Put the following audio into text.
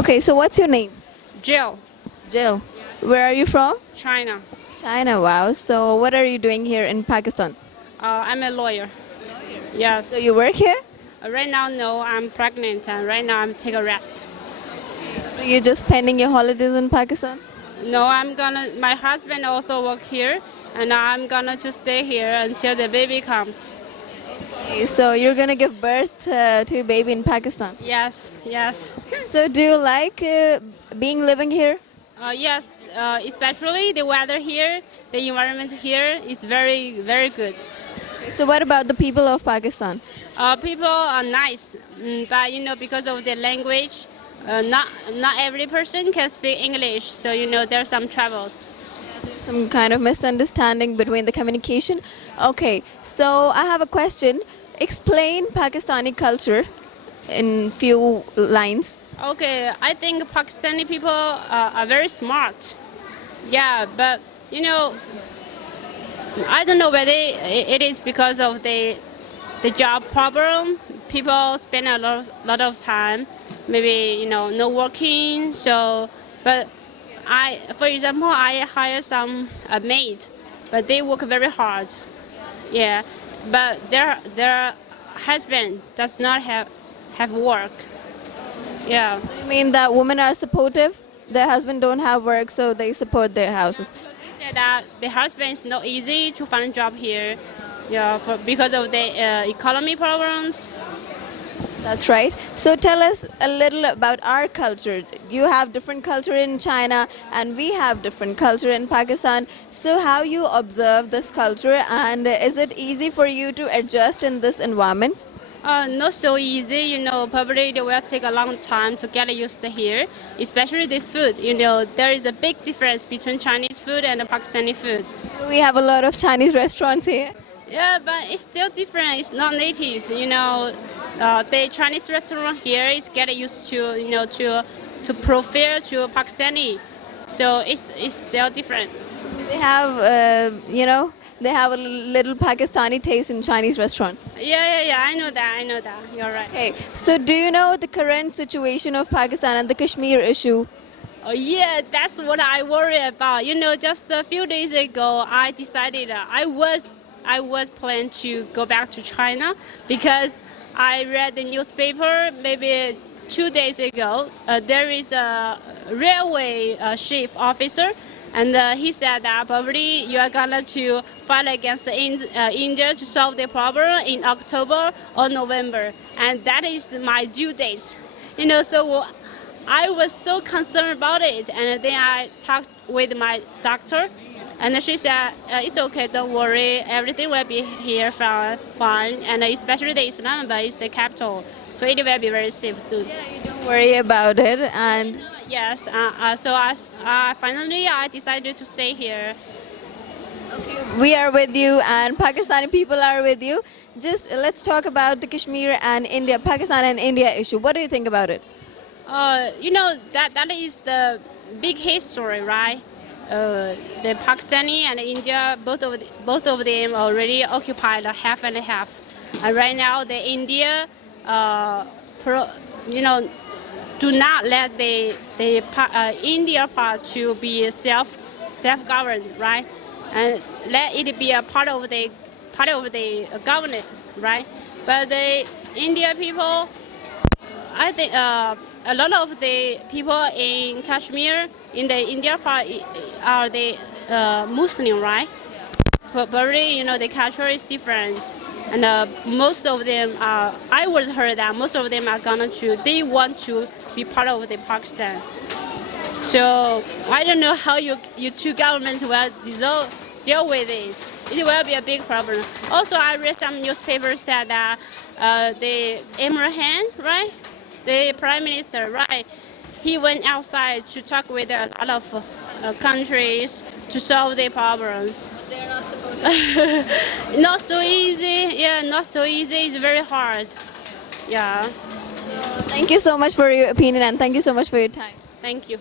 Okay, so what's your name? Jill, Jill. Where are you from? China. China. Wow. So what are you doing here in Pakistan? I'm a lawyer. Yes. So you work here? Right now, no, I'm pregnant, and right now I'm taking a rest. So you're just spending your holidays in Pakistan? No, I'm gonna. My husband also work here, and I'm gonna to stay here until the baby comes. Okay, so you're gonna give birth to a baby in Pakistan. Yes, yes, So do you like being living here? yes. Especially the weather here, the environment here is very, very good. So what about the people of Pakistan? People are nice, but because of the language, not every person can speak English. So there are some troubles. Some kind of misunderstanding between the communication. Okay, so I have a question. Explain Pakistani culture in few lines. Okay, I think Pakistani people are very smart. Yeah, but I don't know whether it is because of the job problem. People spend a lot of time, maybe no working. So, but for example, I hire some maid, but they work very hard. Yeah, but their husband does not have work. Yeah. You mean that women are supportive? Their husband don't have work, so they support their houses. They said that the husband is not easy to find a job here, yeah, because of the economy problems. That's right. So tell us a little about our culture. You have different culture in China and we have different culture in Pakistan. So how you observe this culture and is it easy for you to adjust in this environment? Not so easy, probably it will take a long time to get used to here, especially the food. There is a big difference between Chinese food and Pakistani food. We have a lot of Chinese restaurants here. Yeah, but it's still different. It's not native. The Chinese restaurant here is getting used to prefer to Pakistani, so it's still different. They have, they have a little Pakistani taste in Chinese restaurant. Yeah. I know that. You're right. Okay, so do you know the current situation of Pakistan and the Kashmir issue? Oh yeah, that's what I worry about. Just a few days ago, I decided I was planning to go back to China because I read the newspaper maybe 2 days ago. There is a railway chief officer, and he said that probably you are gonna to fight against India to solve the problem in October or November, and that is my due date. So I was so concerned about it, and then I talked with my doctor, and she said it's okay, don't worry, everything will be here fine, and especially the Islamabad is the capital, so it will be very safe too. Yeah, you don't worry about it. And Yes, so finally I decided to stay here. we are with you and Pakistani people are with you. Just let's talk about the Kashmir and India, Pakistan and India issue. What do you think about it? That is the big history, right? The Pakistani and India, both of them already occupied a half and a half, and right now the India, do not let the India part to be self-governed, right? And let it be a part of the government, right? But the India people, I think a lot of the people in Kashmir, in the India part, are the Muslim, right? But really, the culture is different, and most of them are. I was heard that most of them are they want to be part of the Pakistan. So I don't know how you two governments will deal with it. It will be a big problem. Also, I read some newspapers said that the Imran Khan, right, the prime minister, right, he went outside to talk with a lot of countries to solve their problems. They're not supportive. Not so easy. Yeah, not so easy. It's very hard. Yeah. Thank you so much for your opinion and thank you so much for your time. Thank you.